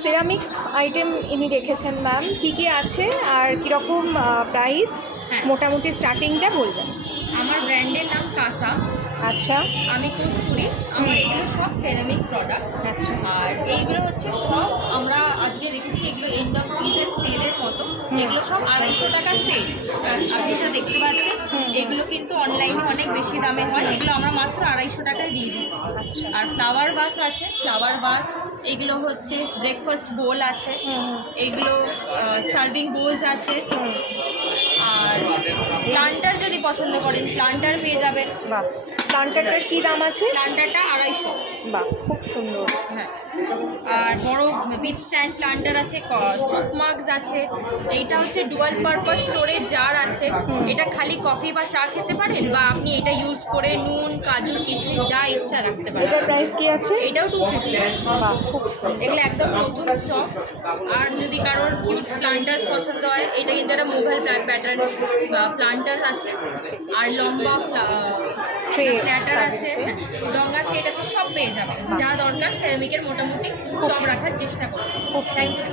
Ceramic item ইনি রেখেছেন ma'am, কী কী আছে আর কীরকম প্রাইস, হ্যাঁ। মোটামুটি স্টার্টিংটা বলবেন। আমার ব্র্যান্ডের নাম কাসা, আচ্ছা আমি কস্তুরি। আমার এগুলো সব সেরামিক প্রোডাক্ট। আচ্ছা আর এইগুলো হচ্ছে সব আমরা আজকে রেখেছি, এগুলো এন্ড অফ সিজন সেলের মতো। এগুলো সব 250 টাকা সেল। আপনি যা দেখতে পাচ্ছেন এগুলো কিন্তু অনলাইনে অনেক বেশি দামে হয়, এগুলো আমরা মাত্র 250 টাকায় দিয়ে দিচ্ছি। আচ্ছা। আর ফ্লাওয়ার ভাস আছে, ফ্লাওয়ার ভাস এগুলো হচ্ছে ব্রেকফাস্ট বোল আছে, এগুলো সার্ভিং বোলস আছে। আর প্লান্টার যদি পছন্দ করেন প্লান্টার পেয়ে যাবেন। বাহ, প্লান্টারটার কী দাম আছে? প্লান্টারটা 250। বাহ, খুব সুন্দর। হ্যাঁ। আর বড় উইথ স্ট্যান্ড প্লান্টার আছে, সোপ মাগস আছে। এইটা হচ্ছে ডুয়াল পারপাস স্টোরেজ জার আছে। এটা খালি কফি বা চা খেতে পারেন, বা আপনি এটা ইউজ করে নুন, কাজু, কিশমিশ যা ইচ্ছা রাখতে পারেন। এটার প্রাইস কি আছে? এটাও 250। বাহ, খুব সুন্দর। এগুলো একদম নতুন স্টক। আর যদি কারোর কিউট প্লান্টার্স পছন্দ হয়, এটা কিন্তু একটা মোবাইল প্যাটার্ন প্লান্টার আছে। আর লম্বা ট্রে প্ল্যাটার আছে, ডঙ্গা সেট আছে, সব পেয়ে যাবেন। যা দরকার সেরামিকের মোটামুটি সব রাখার চেষ্টা করছি। খুব থ্যাংক ইউ।